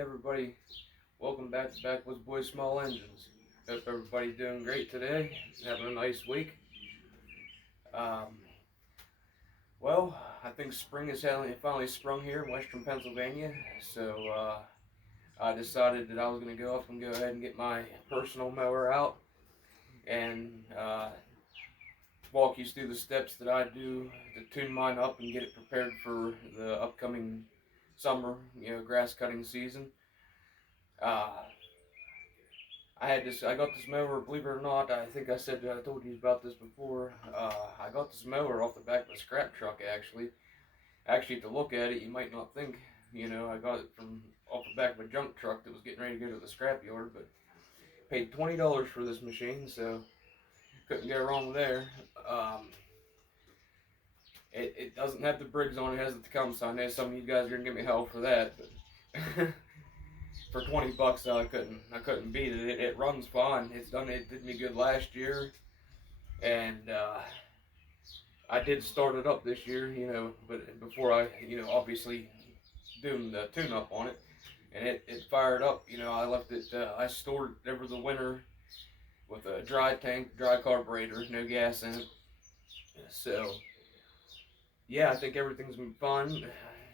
Everybody, welcome back to Backwoods Boys Small Engines. Hope everybody's doing great today, having a nice week. Um, I think spring has finally sprung here in western Pennsylvania, so I decided that I was going to go up and go ahead and get my personal mower out and walk you through the steps that I do to tune mine up and get it prepared for the upcoming summer, grass cutting season. Uh, I got this mower, believe it or not. I think I told you about this before. I got this mower off the back of a scrap truck, actually. Actually, to look at it, you might not think, I got it from off the back of a junk truck that was getting ready to go to the scrap yard, but paid $20 for this machine, so couldn't go wrong there. Um, it doesn't have the Briggs on it, has the Tecumseh. I know some of you guys are gonna give me hell for that, but for $20, I couldn't beat it. It runs fine. It did me good last year, and I did start it up this year, but before I, obviously doing the tune-up on it, and it fired up. I left it. I stored it over the winter with a dry tank, dry carburetor, no gas in it. So yeah, I think everything's been fun.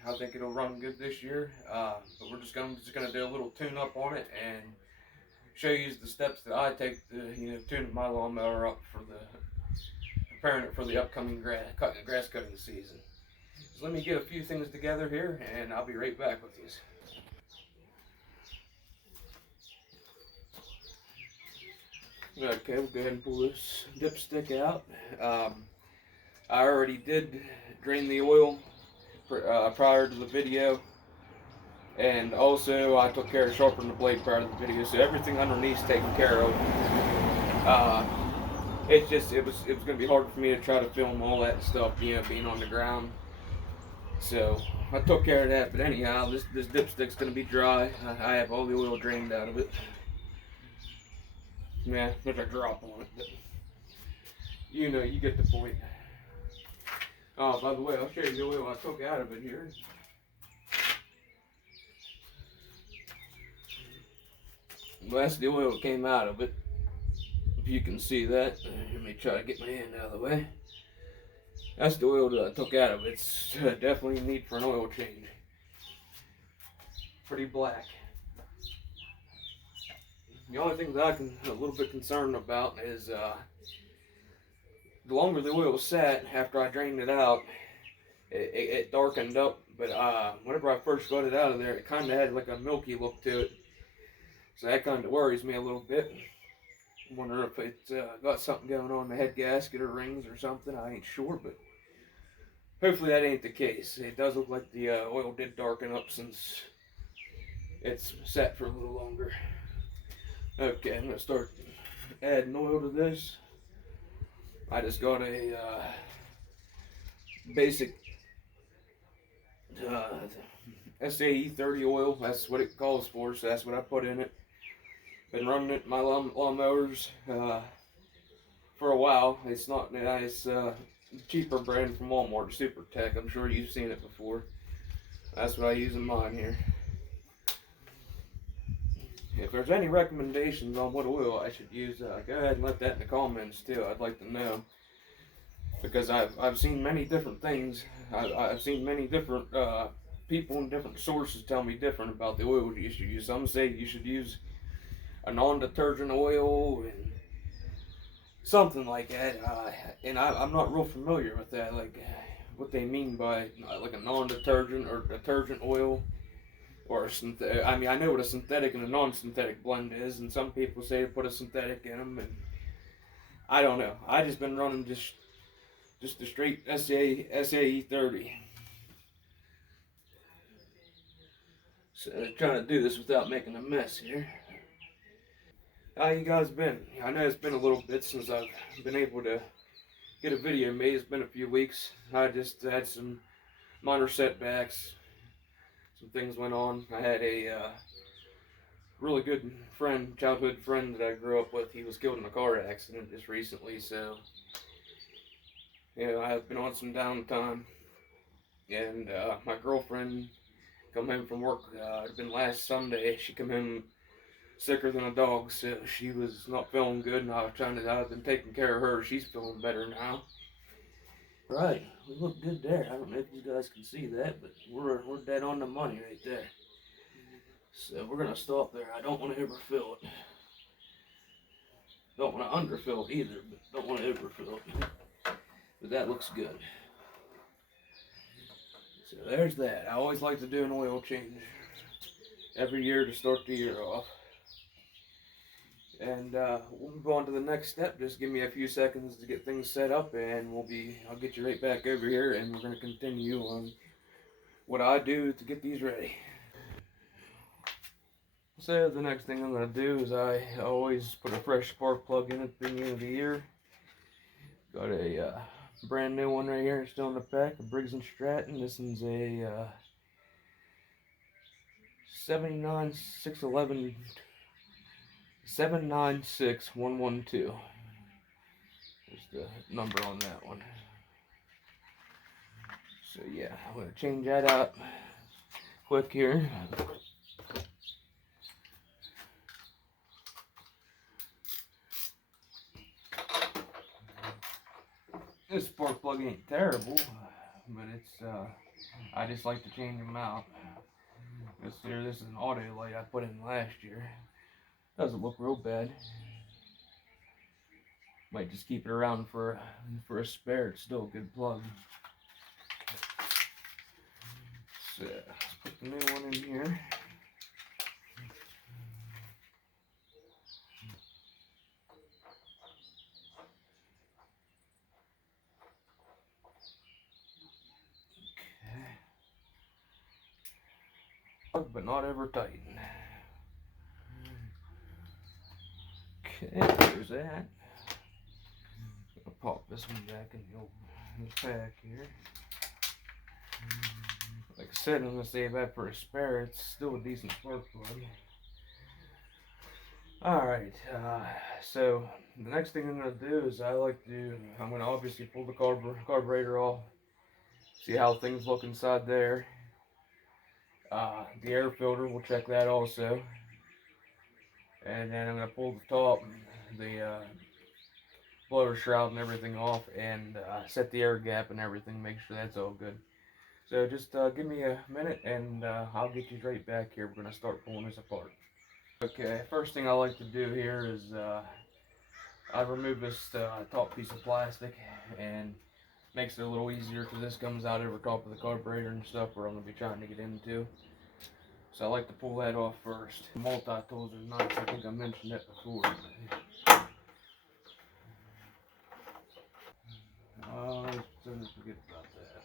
I think it'll run good this year. But we're just gonna do a little tune-up on it and show you the steps that I take to tune my lawnmower up for the preparing it for the upcoming grass cutting season. So let me get a few things together here, and I'll be right back with you. Okay, we'll go ahead and pull this dipstick out. I already did drain the oil prior to the video, and also I took care of sharpening the blade prior to the video, so everything underneath is taken care of. Uh, it was gonna be hard for me to try to film all that stuff, being on the ground. So I took care of that. But anyhow, this dipstick's gonna be dry. I have all the oil drained out of it. Yeah, there's a drop on it, but you get the point. Oh, by the way, I'll show you the oil I took out of it here. Well, that's the oil that came out of it. If you can see that, let me try to get my hand out of the way. That's the oil that I took out of it. It's definitely in need for an oil change. Pretty black. The only thing that I'm a little bit concerned about is the longer the oil sat after I drained it out, it darkened up. But whenever I first got it out of there, it kind of had like a milky look to it. So that kind of worries me a little bit. I'm wondering if it's got something going on in the head gasket or rings or something. I ain't sure, but hopefully that ain't the case. It does look like the oil did darken up since it's sat for a little longer. Okay, I'm going to start adding oil to this. I just got a basic SAE 30 oil. That's what it calls for, so that's what I put in it. Been running it in my lawnmowers for a while. It's not nice, cheaper brand from Walmart, Super Tech. I'm sure you've seen it before. That's what I use in mine here. If there's any recommendations on what oil I should use, go ahead and let that in the comments too. I'd like to know, because I've seen many different things. I've seen many different people and different sources tell me different about the oil you should use. Some say you should use a non-detergent oil and something like that, and I'm not real familiar with that, like what they mean by like a non-detergent or detergent oil. Or I mean, I know what a synthetic and a non-synthetic blend is, and some people say to put a synthetic in them, and I don't know. I just been running just the straight SAE 30. So trying to do this without making a mess here. How you guys been? I know it's been a little bit since I've been able to get a video made. It's been a few weeks. I just had some minor setbacks. Some things went on. I had a really good childhood friend that I grew up with. He was killed in a car accident just recently, so I've been on some downtime. And my girlfriend come in from work. It'd been last Sunday. She come in sicker than a dog, so she was not feeling good, and I've been taking care of her. She's feeling better now. Right, we look good there. I don't know if you guys can see that, but we're dead on the money right there. So we're gonna stop there. I don't want to overfill it. Don't want to underfill it either, but don't want to overfill it. But that looks good. So there's that. I always like to do an oil change every year to start the year off. And we'll move on to the next step. Just give me a few seconds to get things set up, and I'll get you right back over here, and we're gonna continue on what I do to get these ready. So the next thing I'm gonna do is I always put a fresh spark plug in at the beginning of the year. Got a brand new one right here, still in the pack, a Briggs & Stratton. This one's a 796-112. There's the number on that one. So yeah, I'm going to change that out quick here. This spark plug ain't terrible, but it's I just like to change them out. This is an auto light I put in last year. Doesn't look real bad. Might just keep it around for a spare. It's still a good plug. So let's put the new one in here. Okay. But not over tight. Okay, there's that. I'll pop this one back in the old pack here. Like I said, I'm going to save that for a spare. It's still a decent spark plug. Alright, so the next thing I'm going to do is I'm going to obviously pull the carburetor off, see how things look inside there. The air filter, we'll check that also. And then I'm going to pull the top, the blower shroud and everything off, and set the air gap and everything, make sure that's all good. So just give me a minute, and I'll get you right back here. We're going to start pulling this apart. Okay, first thing I like to do here is I remove this top piece of plastic, and makes it a little easier because this comes out over top of the carburetor and stuff where I'm going to be trying to get into. So I like to pull that off first. Multi-tools are nice. I think I mentioned that before. Don't forget about that.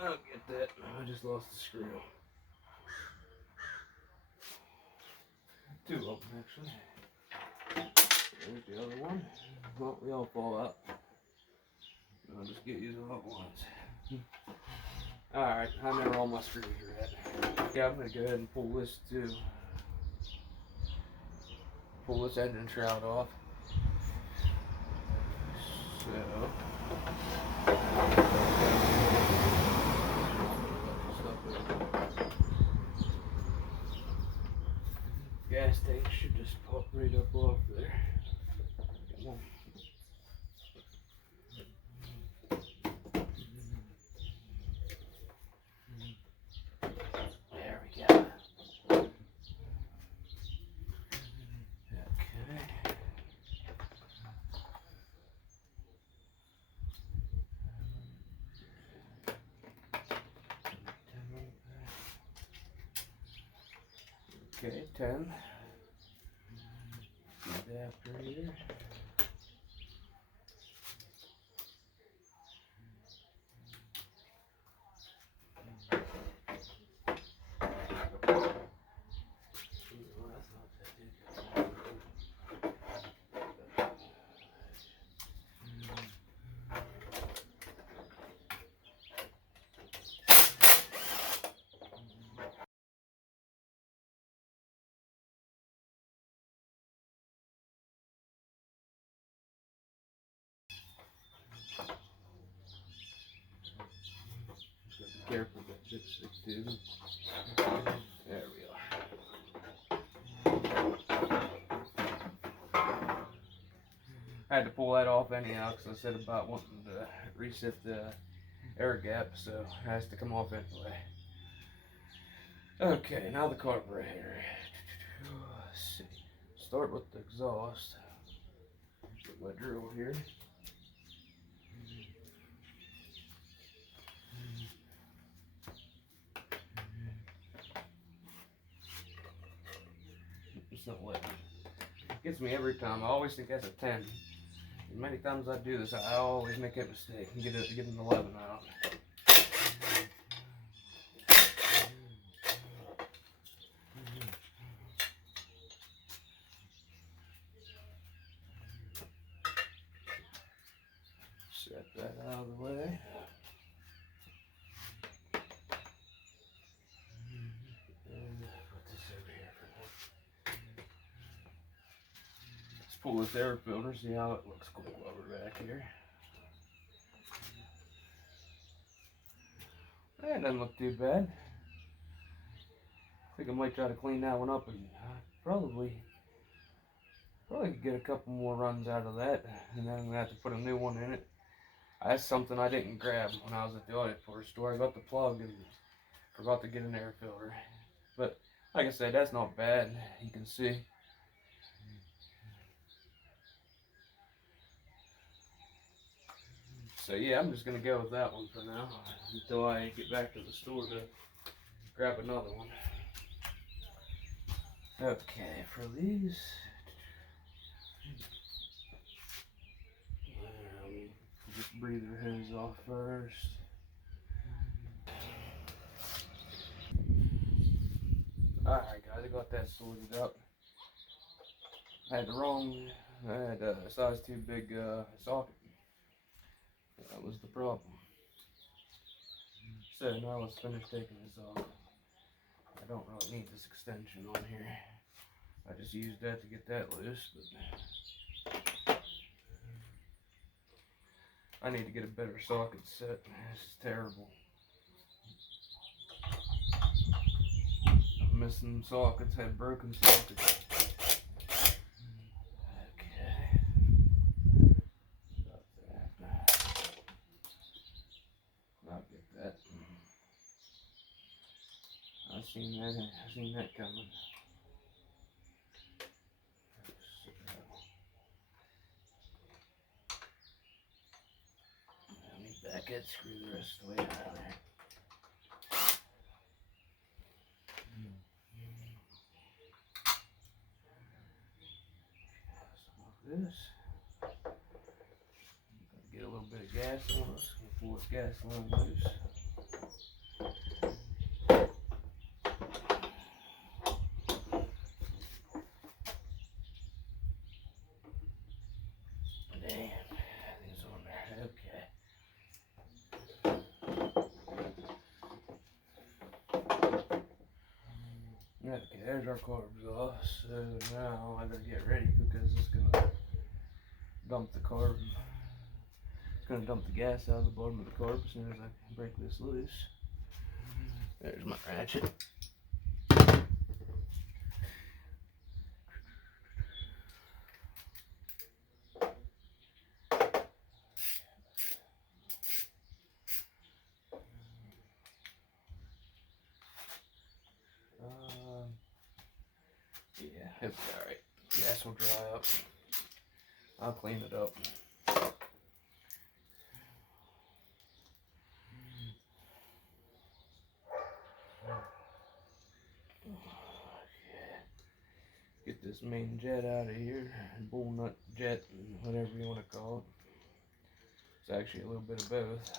I'll get that. I just lost the screw. Two of them, actually. There's the other one. Well, we all fall out. I'll just get you the hot ones. Alright, I know where all my screws are at. Yeah, I'm going to go ahead and pull this too. Pull this engine shroud off. So... gas tank should just pop right up off there. Come on. There we go. Okay. Okay, 10. Adapter here. careful with that dipstick too. There we are. I had to pull that off anyhow because I said about wanting to reset the air gap, so it has to come off anyway. Okay, now the carburetor. Let's see. Start with the exhaust. Put my drill here. It's not letting me. It gets me every time. I always think that's a 10. And many times I do this, I always make that mistake and get an 11 out. Set that out of the way. And put this over here for now. Let's pull this air filter, see how it looks cool while we're back here. That doesn't look too bad. I think I might try to clean that one up and probably could get a couple more runs out of that, and then I'm gonna have to put a new one in it. That's something I didn't grab when I was at the audit for store. I got the plug and forgot to get an air filter. But like I said, that's not bad. You can see. So yeah, I'm just gonna go with that one for now until I get back to the store to grab another one. Okay, for these, just breather hose off first. Alright guys, I got that sorted out. I had a size too big socket. That was the problem. So now let's finish taking this off. I don't really need this extension on here. I just used that to get that loose, but I need to get a better socket set. This is terrible. I'm missing sockets, had broken sockets. Okay. Got that. I'll get that. I seen that coming. Let me back that screw the rest of the way out of there. Some of this. Get a little bit of gas on us before it's gasoline loose. Okay, there's our carbs off. So now I gotta get ready because it's gonna dump the carb. It's gonna dump the gas out of the bottom of the carb as soon as I break this loose. There's my ratchet. Yeah, it'll be alright. Gas will dry up. I'll clean it up. Get this main jet out of here. Bull nut jet, whatever you want to call it. It's actually a little bit of both.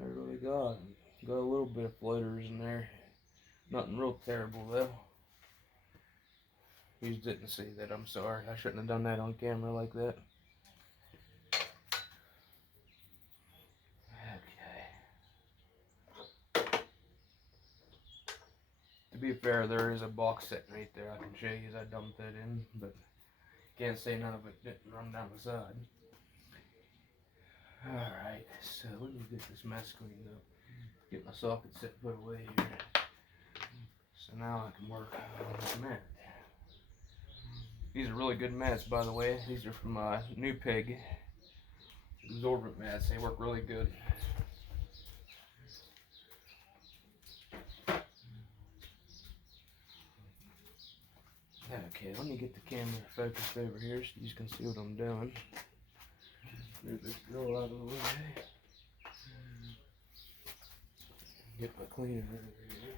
I really got a little bit of floaters in there. Nothing real terrible though. You just didn't see that. I'm sorry. I shouldn't have done that on camera like that. Okay. To be fair, there is a box sitting right there. I can show you as I dumped that in, but Can't say none of it didn't run down the side. Alright, so let me get this mess cleaned up. Get my socket set put away here. So now I can work on this mat. These are really good mats, by the way. These are from New Pig. Absorbent mats. They work really good. Okay, let me get the camera focused over here so you can see what I'm doing. Move this girl out of the way. Get my cleaner over here.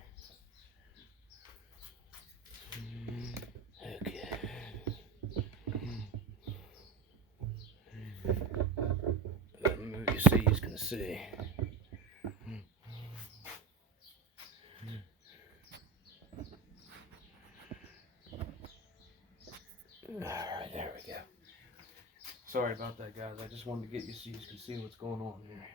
Okay. Let me move you so you can see. Alright, there we go. Sorry about that, guys. I just wanted to get you so you can see what's going on here.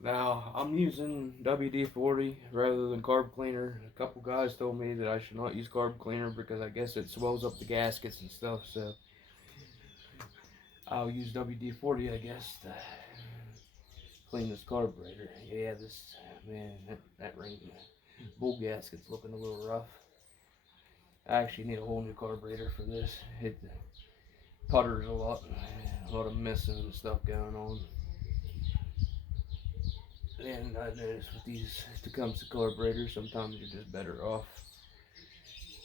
Now, I'm using WD-40 rather than carb cleaner. A couple guys told me that I should not use carb cleaner because I guess it swells up the gaskets and stuff, so I'll use WD-40, I guess, to clean this carburetor. Yeah, this, man, that ring bull gasket's looking a little rough. I actually need a whole new carburetor for this. It putters a lot of missing and stuff going on. And I noticed with these Tecumseh carburetors, sometimes you're just better off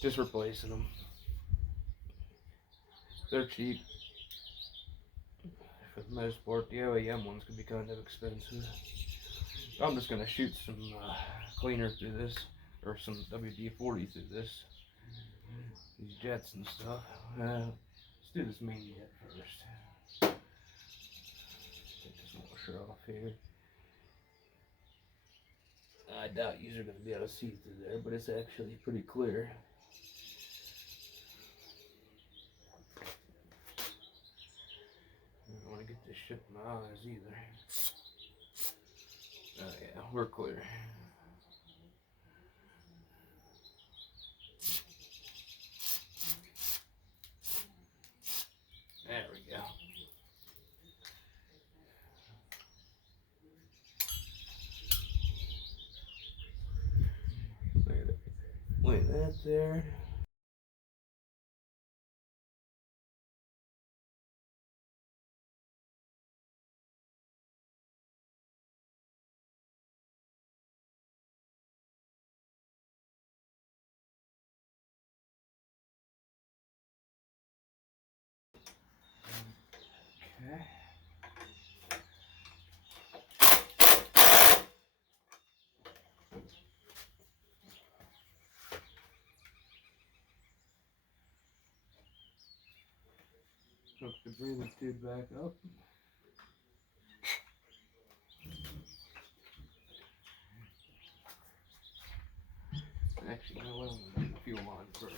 just replacing them. They're cheap. For the most part, the OEM ones can be kind of expensive. I'm just going to shoot some cleaner through this, or some WD-40 through this. These jets and stuff. Let's do this main jet first. Take this washer off here. I doubt you're going to be able to see through there, but it's actually pretty clear. I don't want to get this shit in my eyes either. Oh yeah, we're clear. There we go. Look at that there. Okay. Hook the breather tube back up. Actually, no, I'm going to put the fuel on first.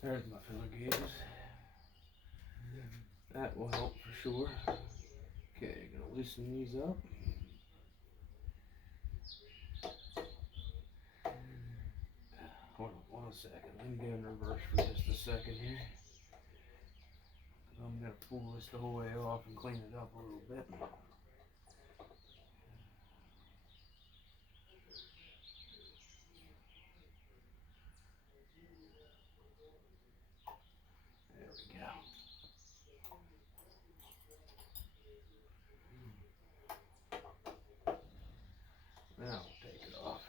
There's my filler gauges. That will help for sure. Okay, gonna loosen these up. Hold on 1 second. Let me go in reverse for just a second here. I'm gonna pull this the whole way off and clean it up a little bit. There we go. Now we'll take it off.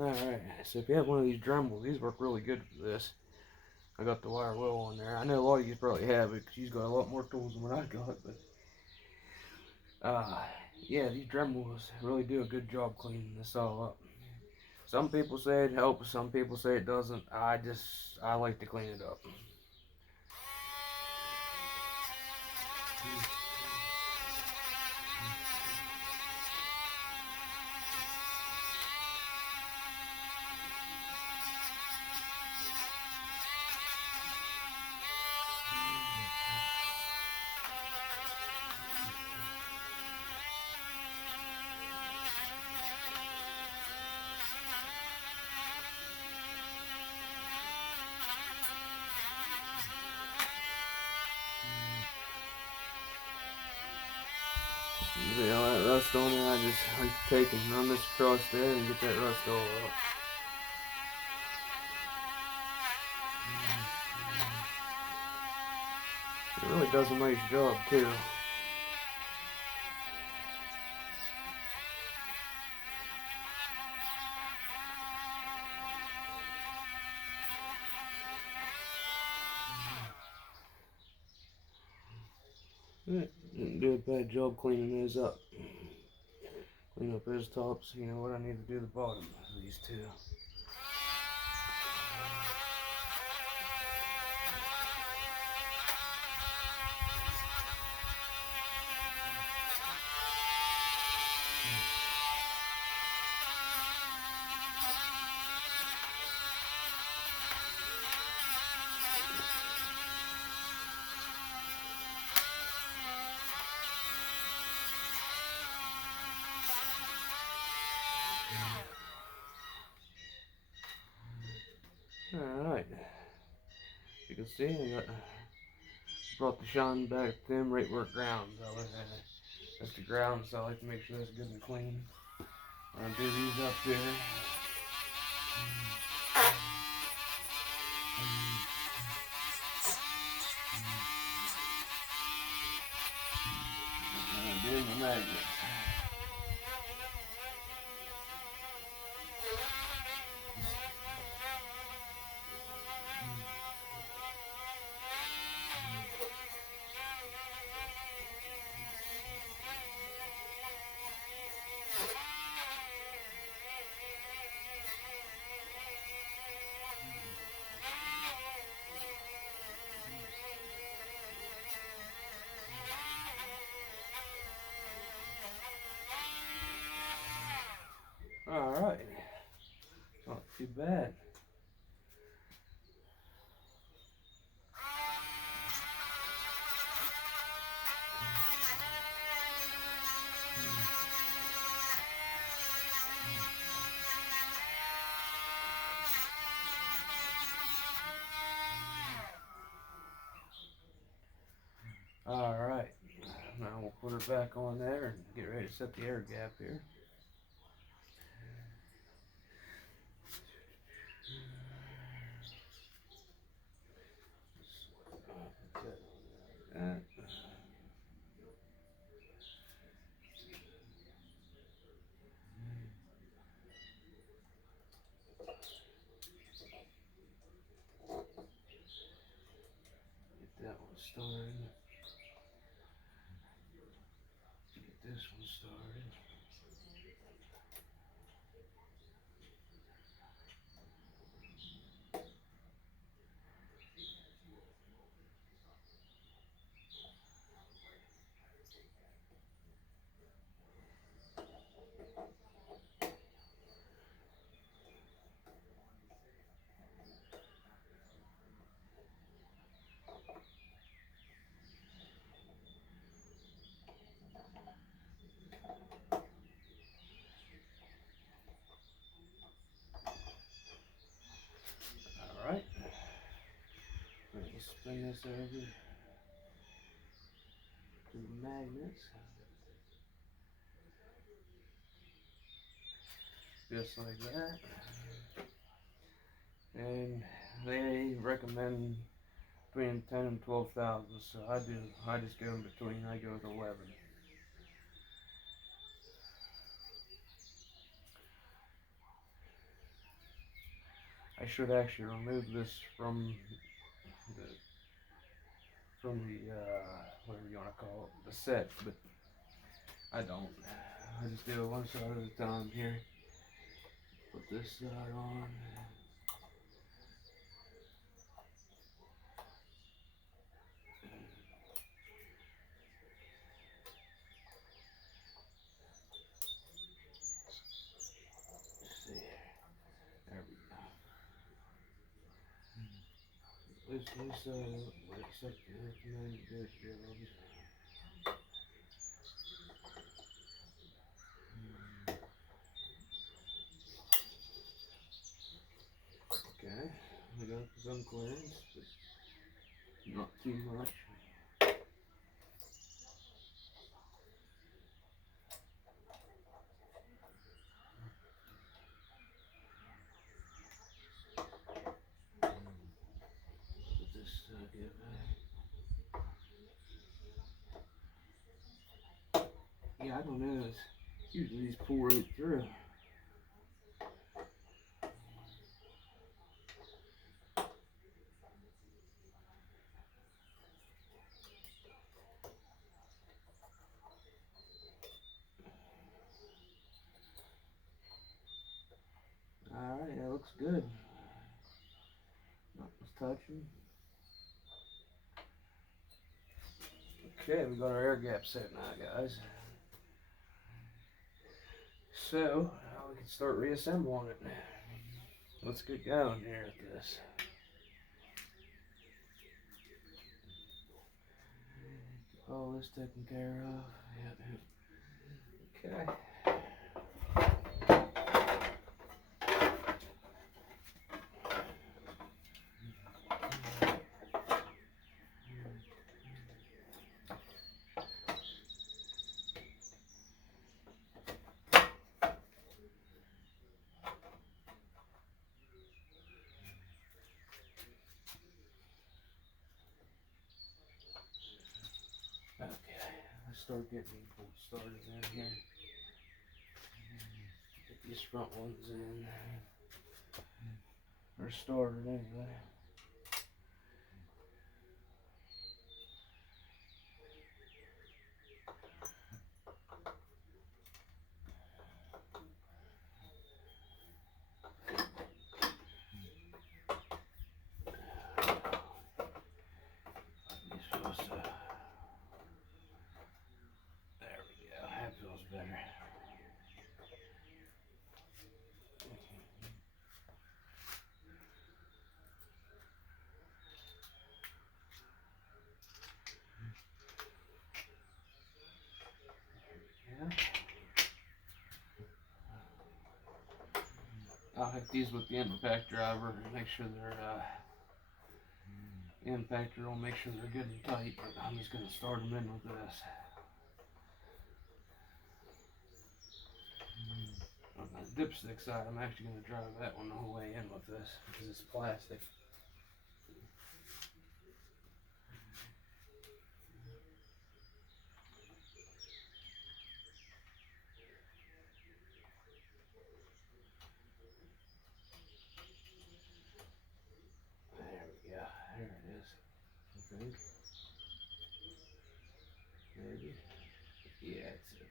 Alright, so if you have one of these Dremels, these work really good for this. I got the wire well on there. I know a lot of you probably have it because you've got a lot more tools than what I got, but yeah, these Dremels really do a good job cleaning this all up. Some people say it helps, some people say it doesn't. I like to clean it up. You know, that rust on there, I just like to take and run this across there and get that rust all off. It really does a nice job too. Didn't do a bad job cleaning those up. Clean up those tops, you know what I need to do the bottom of these two. Alright, you can see I brought the shine back to them right where it grounds. That's the ground, so I like to make sure that's good and clean. I'll do these up there. And do my magnets. Alright, not too bad. Alright, now we'll put her back on there and get ready to set the air gap here. That. Get that one started. Get this one started. Alright. We'll spin this over to the magnets. Just like that. And they recommend between 10 and 12,000, so I just go in between. I go with 11. I should actually remove this from the whatever you want to call it, the set, but I don't. I just do it one side at a time here. Put this side on. Let's see. There we go. This what it's like to recommend this job. Okay, we got some clearance, but not too much. Put this get back. Yeah, I don't know. It's usually these pull right through. Alright, that looks good. Nothing's touching. Okay, we got our air gap set now, guys. So, now we can start reassembling it. Let's get going here with this. All this taken care of. Yep. Okay. Okay, let's start getting these started in here. Get these front ones in. Or started anyway. There we go, that feels better. I'll hit these with the impact driver and make sure they're the impactor will make sure they're good and tight, but I'm just going to start them in with this. On the dipstick side, I'm actually going to drive that one the whole way in with this because it's plastic. There we go. There it is. I think. Maybe. Yeah, it's it.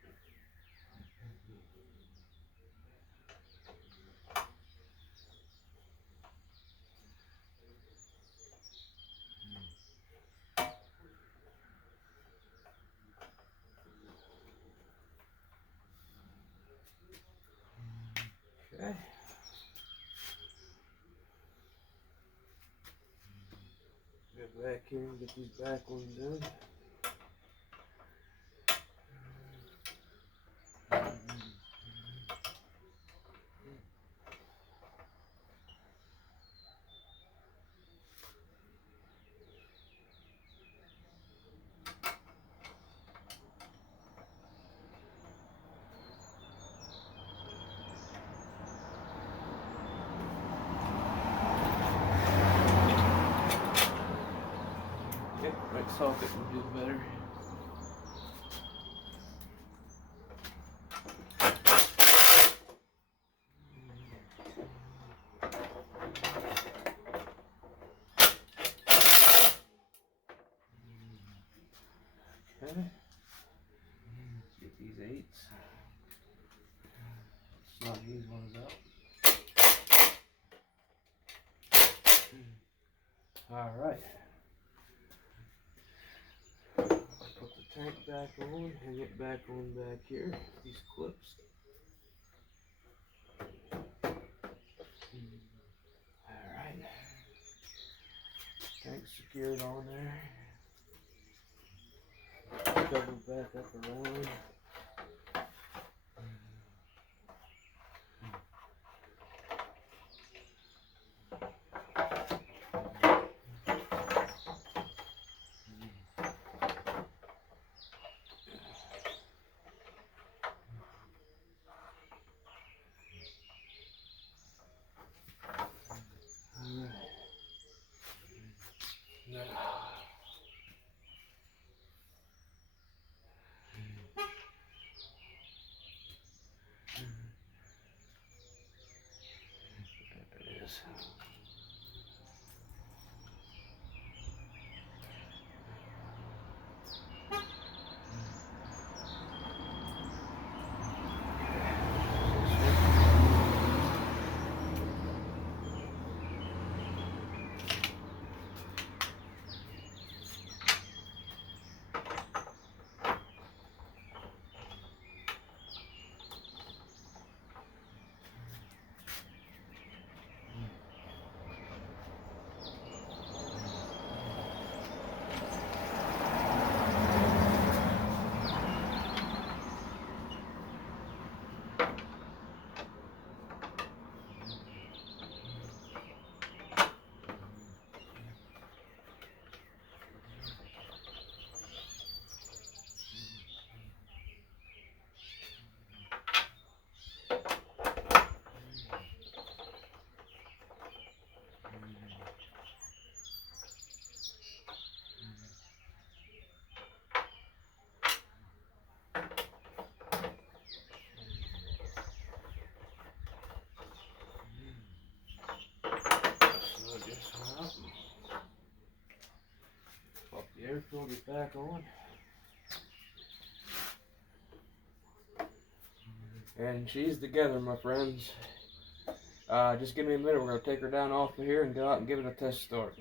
Okay. Go back here and get these back ones in. Right socket would do better. Okay. Get these 8s. Snug these ones up. Alright. Put the tank back on, hang it back on back here. These clips. Alright. Tank secured on there. Cover back up around. Pop the air filter back on. And she's together, my friends. Just give me a minute. We're going to take her down off of here and go out and give it a test start.